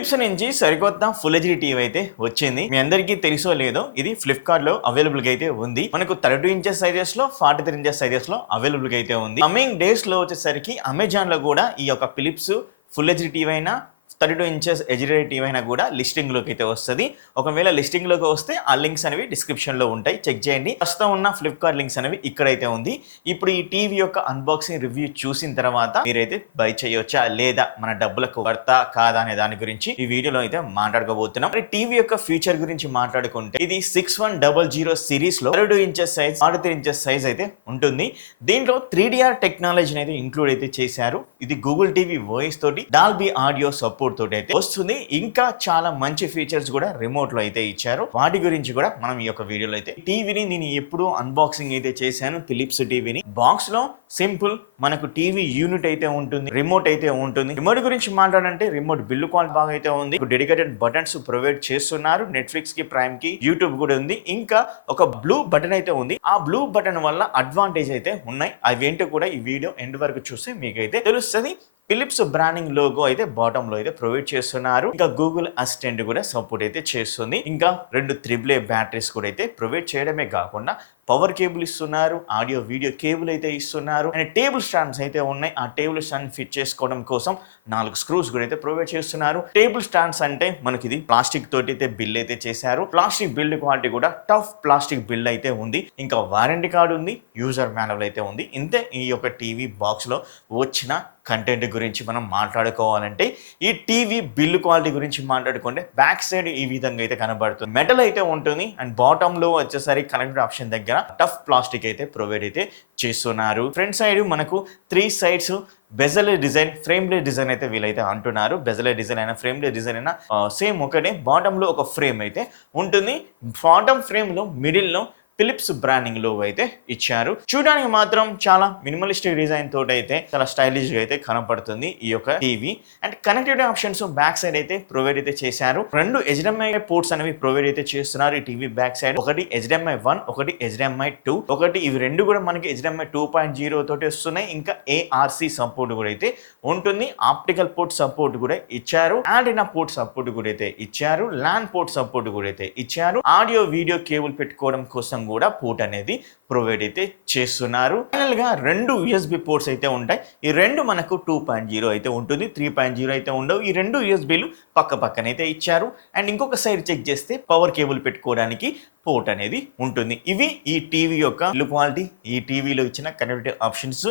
Philips నుంచి సరికొత్త full HD TV అయితే వచ్చింది. మీ అందరికీ తెలుసో లేదో ఇది ఫ్లిప్కార్ట్ లో అవైలబుల్ గా అయితే ఉంది. మనకు 32 ఇంచెస్ సైజెస్ లో 43 ఇంచెస్ సైజెస్ లో అవైలబుల్ గా అయితే ఉంది. కమింగ్ డేస్ లో వచ్చేసరికి అమెజాన్ లో కూడా ఈ యొక్క ఫిలిప్స్ ఫుల్ హెచ్డి టీవీ అయినా 32 ఇంచెస్ హెచ్డి టీవీ అయినా కూడా లిస్టింగ్ లోకి అయితే వస్తుంది. ఒకవేళ లిస్టింగ్ లోకి వస్తే ఆ లింక్స్ అనేవి డిస్క్రిప్షన్ లో ఉంటాయి, చెక్ చేయండి. ప్రస్తుతం ఉన్న ఫ్లిప్కార్ట్ లింక్స్ అనేవి ఇక్కడైతే ఉంది. ఇప్పుడు ఈ టీవీ యొక్క అన్బాక్సింగ్ రివ్యూ చూసిన తర్వాత మీరైతే బై చేయొచ్చా లేదా, మన డబ్బులకు వర్తా కాదా అనే దాని గురించి ఈ వీడియోలో అయితే మాట్లాడుకోబోతున్నాం. మరి టీవీ యొక్క ఫ్యూచర్ గురించి మాట్లాడుకుంటే ఇది 6100 సిరీస్ లో 32 ఇంచెస్ సైజ్ 43 ఇంచెస్ సైజ్ అయితే ఉంటుంది. దీంట్లో 3DR టెక్నాలజీ అయితే ఇంక్లూడ్ అయితే చేశారు. ఇది గూగుల్ టీవీ వాయిస్ తోటి డాల్బీ ఆడియో సపోర్ట్ తోటి అయితే వస్తుంది. ఇంకా చాలా మంచి ఫీచర్స్ కూడా రిమోట్ లో అయితే ఇచ్చారు. వాటి గురించి కూడా మనం ఈ యొక్క వీడియోలో అయితే టీవీని నేను ఎప్పుడు అన్బాక్సింగ్ అయితే చేశాను. ఫిలిప్స్ టీవీని బాక్స్ లో సింపుల్ మనకు టీవీ యూనిట్ అయితే ఉంటుంది, రిమోట్ అయితే ఉంటుంది. రిమోట్ గురించి మాట్లాడంటే రిమోట్ బిల్డ్ క్వాలిటీ బాగా అయితే ఉంది. డెడికేటెడ్ బటన్స్ ప్రొవైడ్ చేస్తున్నారు. నెట్ఫ్లిక్స్ కి, ప్రైమ్ కి, యూట్యూబ్ కూడా ఉంది. ఇంకా ఒక బ్లూ బటన్ అయితే ఉంది. ఆ బ్లూ బటన్ వల్ల అడ్వాంటేజ్ అయితే ఉన్నాయి. అవేంటో కూడా ఈ వీడియో ఎండ్ వరకు చూస్తే మీకైతే తెలుస్తుంది. ఫిలిప్స్ బ్రాండింగ్ లోగో అయితే బాటమ్ లో అయితే ప్రొవైడ్ చేస్తున్నారు. ఇంకా గూగుల్ అసిస్టెంట్ కూడా సపోర్ట్ అయితే చేస్తుంది. ఇంకా 2 AAA బ్యాటరీస్ కూడా అయితే ప్రొవైడ్ చేయడమే కాకుండా పవర్ కేబుల్ ఇస్తున్నారు, ఆడియో వీడియో కేబుల్ అయితే ఇస్తున్నారు. అండ్ టేబుల్ స్టాండ్స్ అయితే ఉన్నాయి. ఆ టేబుల్ స్టాండ్ ఫిట్ చేసుకోవడం కోసం 4 స్క్రూస్ కూడా అయితే ప్రొవైడ్ చేస్తున్నారు. టేబుల్ స్టాండ్స్ అంటే మనకి ఇది ప్లాస్టిక్ తోటి అయితే బిల్ అయితే చేశారు. ప్లాస్టిక్ బిల్డ్ క్వాలిటీ కూడా టఫ్ ప్లాస్టిక్ బిల్డ్ అయితే ఉంది. ఇంకా వారంటీ కార్డు ఉంది, యూజర్ మాన్యువల్ అయితే ఉంది. ఇంతే ఈ యొక్క టీవీ బాక్స్ లో వచ్చిన కంటెంట్ గురించి మనం మాట్లాడుకోవాలంటే ఈ టీవీ బిల్డ్ క్వాలిటీ గురించి మాట్లాడుకుంటే బ్యాక్ సైడ్ ఈ విధంగా అయితే కనబడుతుంది. మెటల్ అయితే ఉంటుంది. అండ్ బాటమ్ లో వచ్చేసరికి కనెక్టర్ ఆప్షన్ దగ్గర టఫ్ ప్లాస్టిక్ అయితే ప్రొవైడ్ అయితే చేస్తున్నారు. ఫ్రంట్ సైడ్ మనకు 3 sides bezel design, frameless design అయితే వీలైతే అంటున్నారు. బెజల్ డిజైన్ అయినా ఫ్రేమ్లెస్ డిజైన్ అయినా సేమ్ ఒకటే. బాటమ్ లో ఒక ఫ్రేమ్ అయితే ఉంటుంది. బాటమ్ ఫ్రేమ్ లో మిడిల్ లో ఫిలిప్స్ బ్రాండింగ్ లోగో అయితే ఇచ్చారు. చూడడానికి మాత్రం చాలా మినిమలిస్టిక్ డిజైన్ తోటి అయితే చాలా స్టైలిష్ గా అయితే కనపడుతుంది ఈ యొక్క TV. And connectivity options back side అయితే ప్రొవైడ్ అయితే చేశారు. 2 HDMI పోర్ట్స్ అనేవి ప్రొవైడ్ అయితే చేస్తున్నారు ఈ టీవీ బ్యాక్ సైడ్. ఒకటి HDMI 1, ఒకటి HDMI 2. ఇవి రెండు కూడా మనకి HDMI 2.0 తోటి వస్తున్నాయి. ఇంకా ARC సపోర్ట్ కూడా అయితే ఉంటుంది. ఆప్టికల్ పోర్ట్ సపోర్ట్ కూడా ఇచ్చారు. యాంటీనా పోర్ట్ సపోర్ట్ కూడా అయితే ఇచ్చారు. ల్యాన్ పోర్ట్ సపోర్ట్ కూడా అయితే ఇచ్చారు. ఆడియో వీడియో కేబుల్ పెట్టుకోవడం కోసం కూడా పోర్ట్ అనేది ప్రొవైడ్ అయితే చేస్తున్నారు. ఫైనల్ గా 2 USB పోర్ట్స్ అయితే ఉంటాయి. ఈ రెండు మనకు 2.0 అయితే ఉంటుంది, 3.0 అయితే ఉండవు. ఈ 2 USBలు పక్క పక్కనైతే ఇచ్చారు. అండ్ ఇంకొక సైడ్ చెక్ చేస్తే పవర్ కేబుల్ పెట్టుకోవడానికి పోర్ట్ అనేది ఉంటుంది. ఇవి ఈ టీవీ యొక్క క్వాలిటీ, ఈ టీవీలో ఇచ్చిన కనెక్టివిటీ ఆప్షన్స్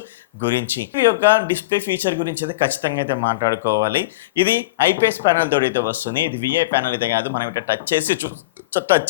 గురించి. టీవీ యొక్క డిస్ప్లే ఫీచర్ గురించి అయితే ఖచ్చితంగా అయితే మాట్లాడుకోవాలి. ఇది IPS ప్యానల్ తోటి అయితే వస్తుంది. ఇది VI ప్యానల్ అయితే కాదు. మనం ఇట్లా టచ్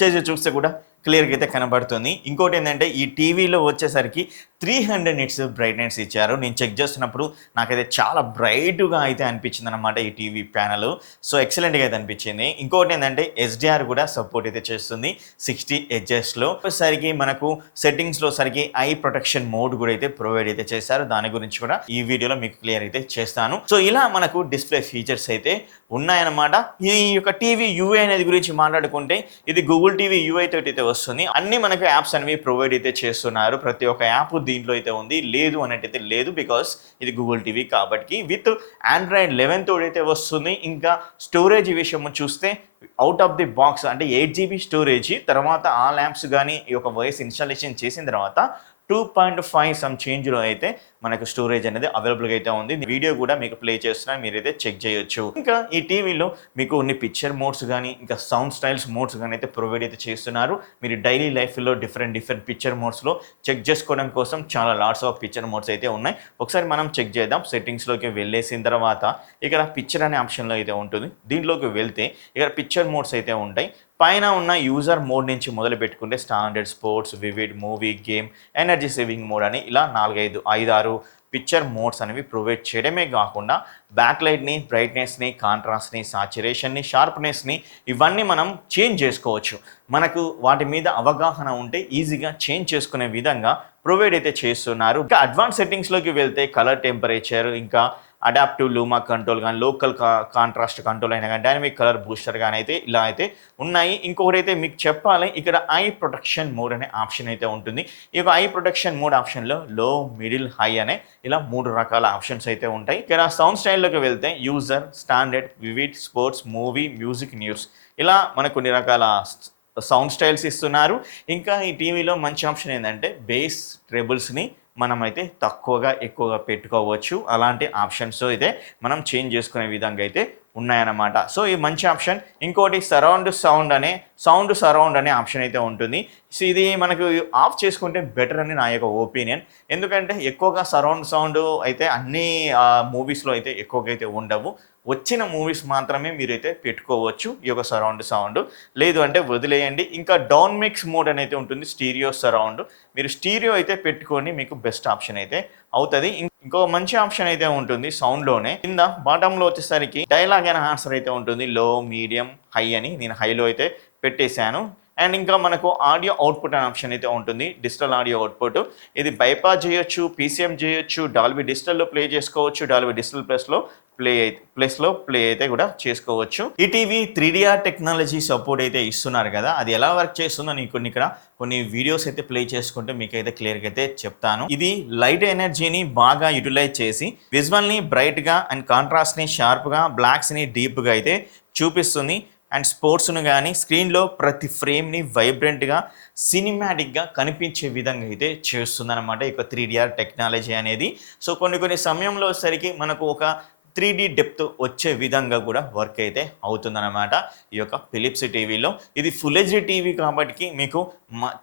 చేసి చూస్తే కూడా క్లియర్గా అయితే కనబడుతుంది. ఇంకోటి ఏంటంటే ఈ టీవీలో వచ్చేసరికి 300 నిట్స్ బ్రైట్నెస్ ఇచ్చారు. నేను చెక్ చేస్తున్నప్పుడు నాకైతే చాలా బ్రైట్గా అయితే అనిపించింది అనమాట ఈ టీవీ ప్యానల్. సో ఎక్సలెంట్గా అయితే అనిపించింది. ఇంకోటి ఏంటంటే SDR కూడా సపోర్ట్ అయితే చేస్తుంది 60 Hz లో. సరికి మనకు సెట్టింగ్స్లో సరికి ఐ ప్రొటెక్షన్ మోడ్ కూడా అయితే ప్రొవైడ్ అయితే చేశారు. దాని గురించి కూడా ఈ వీడియోలో మీకు క్లియర్ అయితే చేస్తాను. సో ఇలా మనకు డిస్ప్లే ఫీచర్స్ అయితే ఉన్నాయన్నమాట. ఈ యొక్క టీవీ UI అనేది గురించి మాట్లాడుకుంటే ఇది గూగుల్ టీవీ UI తోటి అయితే వస్తుంది. అన్ని మనకు యాప్స్ అనేవి ప్రొవైడ్ అయితే చేస్తున్నారు. ప్రతి ఒక్క యాప్ దీంట్లో అయితే ఉంది. లేదు అన్నట్టయితే లేదు, బికాస్ ఇది గూగుల్ టీవీ కాబట్టి. విత్ Android 11 తోటి అయితే వస్తుంది. ఇంకా స్టోరేజ్ విషయం చూస్తే అవుట్ ఆఫ్ ది బాక్స్ అంటే 8GB స్టోరేజ్. తర్వాత ఆల్ యాప్స్ కానీ ఈ యొక్క వాయిస్ ఇన్స్టాలేషన్ చేసిన తర్వాత 2.5 సమ్ చేంజ్లో అయితే మనకు స్టోరేజ్ అనేది అవైలబుల్గా అయితే ఉంది. వీడియో కూడా మీకు ప్లే చేస్తున్నాను, మీరైతే చెక్ చేయొచ్చు. ఇంకా ఈ టీవీలో మీకు కొన్ని పిక్చర్ మోడ్స్ కానీ ఇంకా సౌండ్ స్టైల్స్ మోడ్స్ కానీ అయితే ప్రొవైడ్ అయితే చేస్తున్నారు. మీరు డైలీ లైఫ్లో డిఫరెంట్ పిక్చర్ మోడ్స్లో చెక్ చేసుకోవడం కోసం చాలా లాట్స్ ఆఫ్ పిక్చర్ మోడ్స్ అయితే ఉన్నాయి. ఒకసారి మనం చెక్ చేద్దాం. సెట్టింగ్స్లోకి వెళ్ళేసిన తర్వాత ఇక్కడ పిక్చర్ అనే ఆప్షన్లో అయితే ఉంటుంది. దీంట్లోకి వెళ్తే ఇక్కడ పిక్చర్ మోడ్స్ అయితే ఉంటాయి. పైన ఉన్న యూజర్ మోడ్ నుంచి మొదలు పెట్టుకుంటే standard, sports, vivid, movie, game, energy saving mode అని ఇలా 5-6 పిక్చర్ మోడ్స్ అనేవి ప్రొవైడ్ చేయడమే కాకుండా బ్యాక్ లైట్ని, బ్రైట్నెస్ని, కాంట్రాస్ట్ని, సాచురేషన్ని, షార్ప్నెస్ని ఇవన్నీ మనం చేంజ్ చేసుకోవచ్చు. మనకు వాటి మీద అవగాహన ఉంటే ఈజీగా చేంజ్ చేసుకునే విధంగా ప్రొవైడ్ అయితే చేస్తున్నారు. ఇంకా అడ్వాన్స్ సెట్టింగ్స్లోకి వెళ్తే కలర్ టెంపరేచర్, ఇంకా అడాప్టివ్ లూమా కంట్రోల్ కానీ, లోకల్ కాంట్రాస్ట్ కంట్రోల్ అయినా కానీ, డైనమిక్ కలర్ బూస్టర్ కానీ అయితే ఇలా అయితే ఉన్నాయి. ఇంకొకటి అయితే మీకు చెప్పాలి, ఇక్కడ ఐ ప్రొటెక్షన్ మోడ్ అనే ఆప్షన్ అయితే ఉంటుంది. ఈ యొక్క ఐ ప్రొటెక్షన్ మోడ్ ఆప్షన్లో లో, మిడిల్, హై అనే ఇలా 3 రకాల ఆప్షన్స్ అయితే ఉంటాయి. ఇక్కడ సౌండ్ స్టైల్లోకి వెళ్తే user, standard, vivid, sports, movie, music, news ఇలా మనకు కొన్ని రకాల సౌండ్ స్టైల్స్ ఇస్తున్నారు. ఇంకా ఈ టీవీలో మంచి ఆప్షన్ ఏంటంటే బేస్ ట్రెబుల్స్ని మనమైతే తక్కువగా ఎక్కువగా పెట్టుకోవచ్చు. అలాంటి ఆప్షన్స్ అయితే మనం చేంజ్ చేసుకునే విధంగా అయితే ఉన్నాయన్నమాట. సో ఈ మంచి ఆప్షన్. ఇంకోటి సరౌండ్ అనే ఆప్షన్ అయితే ఉంటుంది. సో ఇది మనకు ఆఫ్ చేసుకుంటే బెటర్ అని నా యొక్క ఒపీనియన్. ఎందుకంటే ఎక్కువగా సరౌండ్ సౌండ్ అయితే అన్ని మూవీస్లో అయితే ఎక్కువగా అయితే ఉండవు. వచ్చిన మూవీస్ మాత్రమే మీరైతే పెట్టుకోవచ్చు ఈ యొక్క సరౌండ్ సౌండ్. లేదు అంటే వదిలేయండి. ఇంకా డౌన్ మిక్స్ మోడ్ అనేది ఉంటుంది, స్టీరియో సరౌండ్. మీరు స్టీరియో అయితే పెట్టుకొని మీకు బెస్ట్ ఆప్షన్ అయితే అవుతుంది. ఇంకో మంచి ఆప్షన్ అయితే ఉంటుంది సౌండ్లోనే. కింద బాటంలో వచ్చేసరికి డైలాగ్ ఎన్హాన్సర్ అయితే ఉంటుంది, లో, మీడియం, హై అని. నేను హైలో అయితే పెట్టేశాను. అండ్ ఇంకా మనకు ఆడియో అవుట్పుట్ అనే ఆప్షన్ అయితే ఉంటుంది, డిజిటల్ ఆడియో అవుట్పుట్. ఇది బైపాస్ చేయొచ్చు, పీసీఎం చేయొచ్చు, డాల్బీ డిజిటల్లో ప్లే చేసుకోవచ్చు, డాల్బీ డిజిటల్ ప్లస్లో ప్లే అయితే కూడా చేసుకోవచ్చు. ఈ టీవీ 3DR టెక్నాలజీ సపోర్ట్ అయితే ఇస్తున్నారు కదా, అది ఎలా వర్క్ చేస్తుందో నేను ఇక్కడ కొన్ని వీడియోస్ అయితే ప్లే చేసుకుంటే మీకైతే క్లియర్గా అయితే చెప్తాను. ఇది లైట్ ఎనర్జీని బాగా యూటిలైజ్ చేసి విజువల్ని బ్రైట్గా అండ్ కాంట్రాస్ట్ని షార్ప్గా, బ్లాక్స్ని డీప్గా అయితే చూపిస్తుంది. అండ్ స్పోర్ట్స్ను కానీ స్క్రీన్లో ప్రతి ఫ్రేమ్ని వైబ్రెంట్గా, సినిమాటిక్గా కనిపించే విధంగా అయితే చేస్తుందన్నమాట ఈ యొక్క 3DR టెక్నాలజీ అనేది. సో కొన్ని సమయంలో సరికి మనకు ఒక 3D డెప్త్ వచ్చే విధంగా కూడా వర్క్ అయితే అవుతుందన్నమాట ఈ యొక్క ఫిలిప్స్ టీవీలో. ఇది ఫుల్ హెచ్డి టీవీ కాబట్టి మీకు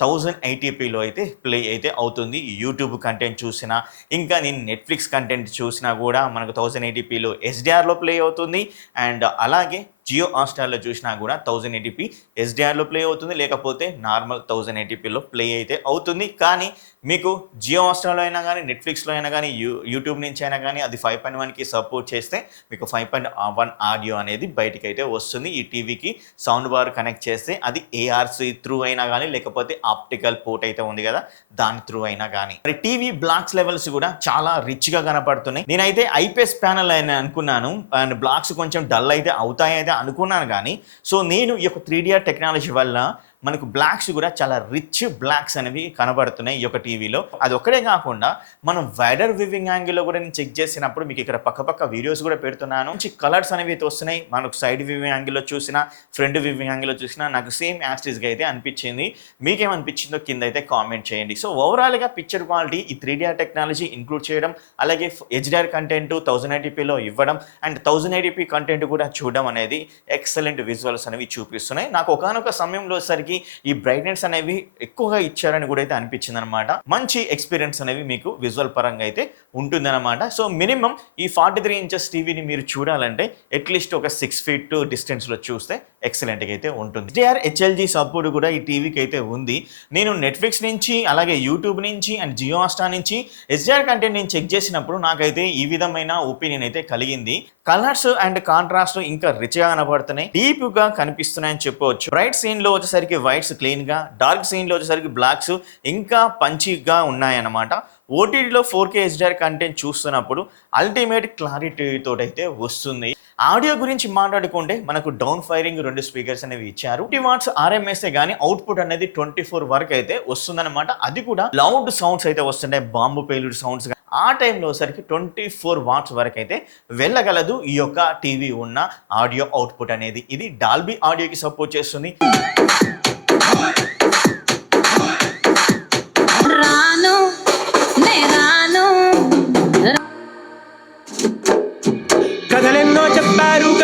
1080pలో అయితే ప్లే అయితే అవుతుంది. యూట్యూబ్ కంటెంట్ చూసినా, ఇంకా నేను నెట్ఫ్లిక్స్ కంటెంట్ చూసినా కూడా మనకు 1080pలో HDRలో ప్లే అవుతుంది. అండ్ అలాగే జియో హాట్‌స్టార్లో చూసినా కూడా 1080p HDRలో ప్లే అవుతుంది, లేకపోతే నార్మల్ 1080pలో ప్లే అయితే అవుతుంది. కానీ మీకు జియో హాట్‌స్టార్లో అయినా కానీ, నెట్ఫ్లిక్స్లో అయినా కానీ, యూట్యూబ్ నుంచి అయినా కానీ అది 5.1కి సపోర్ట్ చేస్తే మీకు 5.1 ఆడియో అనేది బయటికి అయితే వస్తుంది. ఈ టీవీకి సౌండ్ బార్ కనెక్ట్ చేస్తే అది ఏఆర్సీ త్రూ అయినా కానీ, లేకపోతే ఆప్టికల్ పోర్ట్ అయితే ఉంది కదా దాని త్రూ అయినా కానీ. మరి టీవీ బ్లాక్స్ లెవెల్స్ కూడా చాలా రిచ్గా కనపడుతున్నాయి. నేనైతే ఐపీఎస్ ప్యానల్ అని అనుకున్నాను, అండ్ బ్లాక్స్ కొంచెం డల్ అయితే అవుతాయి అయితే అనుకున్నాను. కానీ సో నేను ఈ యొక్క 3DR టెక్నాలజీ వల్ల మనకు బ్లాక్స్ కూడా చాలా రిచ్ బ్లాక్స్ అనేవి కనబడుతున్నాయి ఈ యొక్క టీవీలో. అది ఒక్కడే కాకుండా మనం వైడర్ వివింగ్ యాంగిల్లో కూడా నేను చెక్ చేసినప్పుడు మీకు ఇక్కడ పక్క వీడియోస్ కూడా పెడుతున్నాను. మంచి కలర్స్ అనేవి అయితే వస్తున్నాయి. మనకు సైడ్ వివింగ్ యాంగిల్లో చూసినా, ఫ్రంట్ వివింగ్ యాంగిల్లో చూసినా నాకు సేమ్ యాస్టీస్గా అయితే అనిపించింది. మీకేమనిపించిందో కింద అయితే కామెంట్ చేయండి. సో ఓవరాల్గా పిక్చర్ క్వాలిటీ ఈ 3DR టెక్నాలజీ ఇంక్లూడ్ చేయడం, అలాగే HDR కంటెంట్ 1080pలో ఇవ్వడం అండ్ 1080p కంటెంట్ కూడా చూడడం అనేది ఎక్సలెంట్ విజువల్స్ అనేవి చూపిస్తున్నాయి. నాకు ఒకానొక సమయంలో సరికి ఈ బ్రైట్నెస్ అనేవి ఎక్కువగా ఇచ్చారని కూడా అయితే అనిపించింది అనమాట. మంచి ఎక్స్పీరియన్స్ అనేవి మీకు విజువల్ పరంగా అయితే ఉంటుందన్నమాట. సో మినిమం ఈ 43 ఇంచెస్ టీవీని మీరు చూడాలంటే అట్లీస్ట్ ఒక 6 feet డిస్టెన్స్లో చూస్తే ఎక్సలెంట్గా అయితే ఉంటుంది. HDR HLG సపోర్ట్ కూడా ఈ టీవీకి అయితే ఉంది. నేను నెట్ఫ్లిక్స్ నుంచి, అలాగే యూట్యూబ్ నుంచి అండ్ జియో హాట్‌స్టార్ నుంచి HDR కంటెంట్ నేను చెక్ చేసినప్పుడు నాకైతే ఈ విధమైన ఒపీనియన్ అయితే కలిగింది. కలర్స్ అండ్ కాంట్రాస్ట్ ఇంకా రిచ్గా కనబడుతున్నాయి, డీప్గా కనిపిస్తున్నాయని చెప్పవచ్చు. బ్రైట్ సీన్లో వచ్చేసరికి వైట్స్ క్లీన్గా, డార్క్ సీన్లో వచ్చేసరికి బ్లాక్స్ ఇంకా పంచిగా ఉన్నాయన్నమాట. ఓటీటీలో 4K HDR కంటెంట్ చూస్తున్నప్పుడు అల్టిమేట్ క్లారిటీ తోటైతే వస్తుంది. ఆడియో గురించి మాట్లాడుకుంటే మనకు డౌన్ ఫైరింగ్ 2 స్పీకర్స్ అనేవి ఇచ్చారు. 50 watts RMS కానీ అవుట్పుట్ అనేది 24 వరకు అయితే వస్తుందన్నమాట. అది కూడా లౌడ్ సౌండ్స్ అయితే వస్తుంటాయి, బాంబు పేలుడు సౌండ్స్. ఆ టైంలో సరికి 24 watts వరకు అయితే వెళ్ళగలదు ఈ యొక్క టీవీ ఉన్న ఆడియో అవుట్పుట్ అనేది. ఇది డాల్బీ ఆడియోకి సపోర్ట్ చేస్తుంది.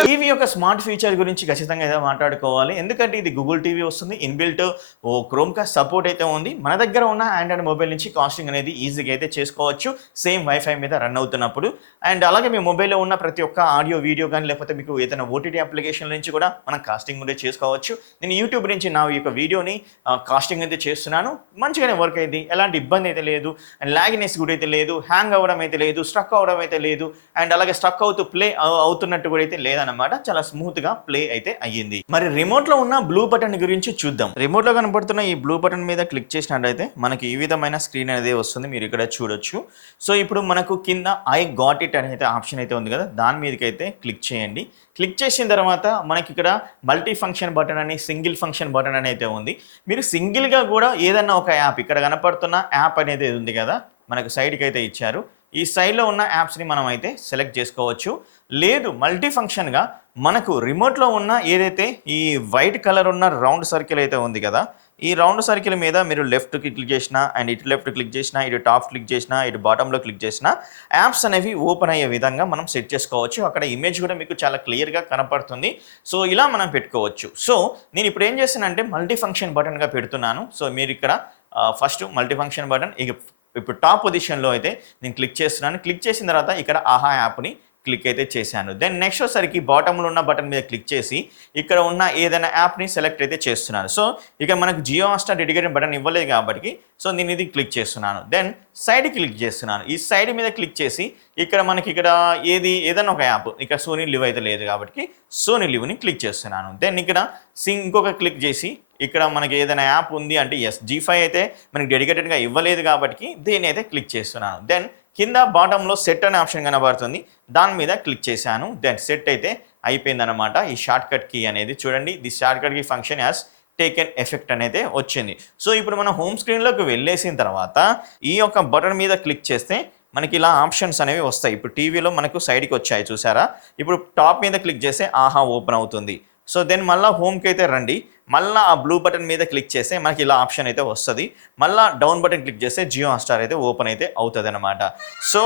టీవీ యొక్క స్మార్ట్ ఫీచర్ గురించి ఖచ్చితంగా ఏదో మాట్లాడుకోవాలి. ఎందుకంటే ఇది గూగుల్ టీవీ వస్తుంది, ఇన్బిల్ట్ క్రోమ్కాస్ట్ సపోర్ట్ అయితే ఉంది. మన దగ్గర ఉన్న ఆండ్రాయిడ్ మొబైల్ నుంచి కాస్టింగ్ అనేది ఈజీగా అయితే చేసుకోవచ్చు, సేమ్ వైఫై మీద రన్ అవుతున్నప్పుడు. అండ్ అలాగే మీ మొబైల్లో ఉన్న ప్రతి ఒక్క ఆడియో, వీడియో కానీ, లేకపోతే మీకు ఏదైనా ఓటీటీ అప్లికేషన్ నుంచి కూడా మనం కాస్టింగ్ కూడా చేసుకోవచ్చు. నేను యూట్యూబ్ నుంచి నా యొక్క వీడియోని కాస్టింగ్ అయితే చేస్తున్నాను, మంచిగానే వర్క్ అయింది, ఎలాంటి ఇబ్బంది అయితే లేదు. అండ్ లాగినెస్ కూడా అయితే లేదు, హ్యాంగ్ అవ్వడం అయితే లేదు, స్ట్రక్ అవ్వడం అయితే లేదు, అండ్ అలాగే స్ట్రక్ అవుతూ ప్లే అవుతున్నట్టు కూడా అయితే లేదన్నమాట. చాలా స్మూత్ గా ప్లే అయితే అయ్యింది. మరి రిమోట్ లో ఉన్న బ్లూ బటన్ గురించి చూద్దాం. రిమోట్ లో కనబడుతున్న ఈ బ్లూ బటన్ మీద క్లిక్ చేసినట్లయితే మనకి ఈ విధమైన స్క్రీన్ అనేది వస్తుంది. మీరు ఇక్కడ చూడొచ్చు. సో ఇప్పుడు మనకు కింద ఐ గాట్ ఇట్ అనేది ఆప్షన్ అయితే ఉంది కదా, దాని మీదకి అయితే క్లిక్ చేయండి. క్లిక్ చేసిన తర్వాత మనకి ఇక్కడ మల్టీ ఫంక్షన్ బటన్ అని, సింగిల్ ఫంక్షన్ బటన్ అని అయితే ఉంది. మీరు సింగిల్గా కూడా ఏదన్నా ఒక యాప్, ఇక్కడ కనపడుతున్న యాప్ అనేది ఉంది కదా, మనకు సైడ్కి అయితే ఇచ్చారు. ఈ సైడ్లో ఉన్న యాప్స్ని మనం అయితే సెలెక్ట్ చేసుకోవచ్చు. లేదు మల్టీ ఫంక్షన్గా మనకు రిమోట్లో ఉన్న ఏదైతే ఈ వైట్ కలర్ ఉన్న రౌండ్ సర్కిల్ అయితే ఉంది కదా, ఈ రౌండ్ సర్కిల్ మీద మీరు లెఫ్ట్కి క్లిక్ చేసినా అండ్ ఇటు లెఫ్ట్ క్లిక్ చేసినా, ఇటు టాప్ క్లిక్ చేసినా, ఇటు బాటంలో క్లిక్ చేసినా యాప్స్ అనేవి ఓపెన్ అయ్యే విధంగా మనం సెట్ చేసుకోవచ్చు. అక్కడ ఇమేజ్ కూడా మీకు చాలా క్లియర్గా కనపడుతుంది. సో ఇలా మనం పెట్టుకోవచ్చు. సో నేను ఇప్పుడు ఏం చేస్తానంటే మల్టీ ఫంక్షన్ బటన్గా పెడుతున్నాను. సో మీరు ఇక్కడ ఫస్ట్ మల్టీ ఫంక్షన్ బటన్ ఇప్పుడు టాప్ పొజిషన్లో అయితే నేను క్లిక్ చేస్తున్నాను. క్లిక్ చేసిన తర్వాత ఇక్కడ ఆహా యాప్ని క్లిక్ అయితే చేశాను. దెన్ నెక్స్ట్ వచ్చేసరికి బాటంలో ఉన్న బటన్ మీద క్లిక్ చేసి ఇక్కడ ఉన్న ఏదైనా యాప్ని సెలెక్ట్ అయితే చేస్తున్నాను. సో ఇక మనకు జియో హాట్‌స్టార్ డెడికేటెడ్ బటన్ ఇవ్వలేదు కాబట్టి సో నేను ఇది క్లిక్ చేస్తున్నాను. దెన్ సైడ్ క్లిక్ చేస్తున్నాను. ఈ సైడ్ మీద క్లిక్ చేసి ఇక్కడ మనకి ఇక్కడ ఏదైనా ఒక యాప్, ఇక్కడ సోనీ లివ్ అయితే లేదు కాబట్టి సోనీ లివ్ని క్లిక్ చేస్తున్నాను. దెన్ ఇక్కడ ఇంకొక క్లిక్ చేసి ఇక్కడ మనకి ఏదైనా యాప్ ఉంది అంటే G5 అయితే మనకి డెడికేటెడ్గా ఇవ్వలేదు కాబట్టి దీన్ని అయితే క్లిక్ చేస్తున్నాను. దెన్ కింద బాటంలో సెట్ అనే ఆప్షన్ కనబడుతుంది, దాని మీద క్లిక్ చేశాను. దెన్ సెట్ అయితే అయిపోయిందనమాట. ఈ షార్ట్ కట్ కీ అనేది చూడండి, the short cut key function as taken effect అనేది వచ్చింది. సో ఇప్పుడు మనం హోమ్ స్క్రీన్లోకి వెళ్ళేసిన తర్వాత ఈ యొక్క బటన్ మీద క్లిక్ చేస్తే మనకి ఇలా ఆప్షన్స్ అనేవి వస్తాయి. ఇప్పుడు టీవీలో మనకు సైడ్కి వచ్చాయి చూసారా. ఇప్పుడు టాప్ మీద క్లిక్ చేస్తే ఆహా ఓపెన్ అవుతుంది. సో దెన్ మళ్ళీ హోమ్కి అయితే రండి. మళ్ళీ ఆ బ్లూ బటన్ మీద క్లిక్ చేస్తే మనకి ఇలా ఆప్షన్ అయితే వస్తుంది. మళ్ళీ డౌన్ బటన్ క్లిక్ చేస్తే జియో హాట్‌స్టార్ అయితే ఓపెన్ అయితే అవుతుంది అనమాట. సో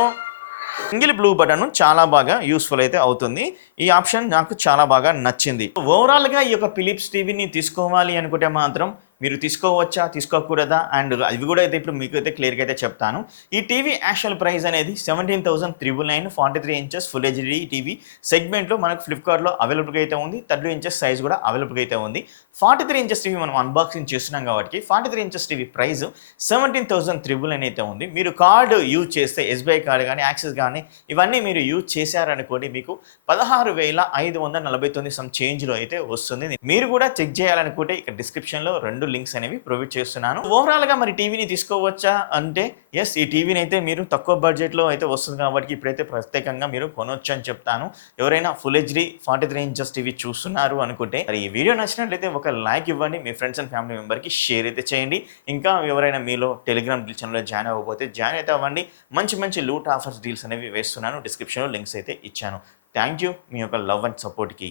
సింగిల్ బ్లూ బటన్ చాలా బాగా యూస్ఫుల్ అయితే అవుతుంది. ఈ ఆప్షన్ నాకు చాలా బాగా నచ్చింది. ఓవరాల్గా ఈ యొక్క ఫిలిప్స్ టీవీని తీసుకోవాలి అనుకుంటే మాత్రం మీరు తీసుకోవచ్చా, తీసుకోకూడదా, అండ్ అవి కూడా అయితే ఇప్పుడు మీకు అయితే క్లియర్గా అయితే చెప్తాను. ఈ టీవీ యాక్చువల్ ప్రైస్ అనేది 17,999 43 ఇంచెస్ ఫుల్ హెచ్డీ టీవీ సెగ్మెంట్లో మనకు ఫ్లిప్కార్ట్లో అవైలబుల్గా అయితే ఉంది. 32 ఇంచెస్ సైజ్ కూడా అవైలబుల్గా అయితే ఉంది. 43 ఇంచెస్ టీవీ మనం అన్బాక్సింగ్ చేస్తున్నాం కాబట్టి 43 ఇంచెస్ టీవీ ప్రైస్ 17,999 అయితే ఉంది. మీరు కార్డు యూజ్ చేస్తే ఎస్బీఐ కార్డు కానీ యాక్సిస్ కానీ ఇవన్నీ మీరు యూజ్ చేశారనుకోండి మీకు 16,549 సమ్ చేంజ్లో అయితే వస్తుంది. మీరు కూడా చెక్ చేయాలనుకుంటే ఇక్కడ డిస్క్రిప్షన్లో 2 లింక్స్ అనేవి ప్రొవైడ్ చేస్తున్నాను. ఓవరాల్గా మరి టీవీని తీసుకోవచ్చా అంటే ఎస్, ఈ టీవీని అయితే మీరు తక్కువ బడ్జెట్లో అయితే వస్తుంది కాబట్టి ఇప్పుడైతే ప్రత్యేకంగా మీరు కొనొచ్చు అని చెప్తాను. ఎవరైనా ఫుల్ హెచ్డీ 43 ఇంచెస్ టీవీ చూస్తున్నారు అనుకుంటే మరి ఈ వీడియో నచ్చినట్లయితే ఒక లైక్ ఇవ్వండి, మీ ఫ్రెండ్స్ అండ్ ఫ్యామిలీ మెంబర్కి షేర్ అయితే చేయండి. ఇంకా ఎవరైనా మీలో టెలిగ్రామ్ ఛానల్లో జాయిన్ అవ్వకపోతే జాయిన్ అయితే అవ్వండి. మంచి మంచి లూట్ ఆఫర్స్ డీల్స్ అనేవి వేస్తున్నాను. డిస్క్రిప్షన్లో లింక్స్ అయితే ఇచ్చాను. థ్యాంక్ యూ మీ యొక్క లవ్ అండ్ సపోర్ట్కి.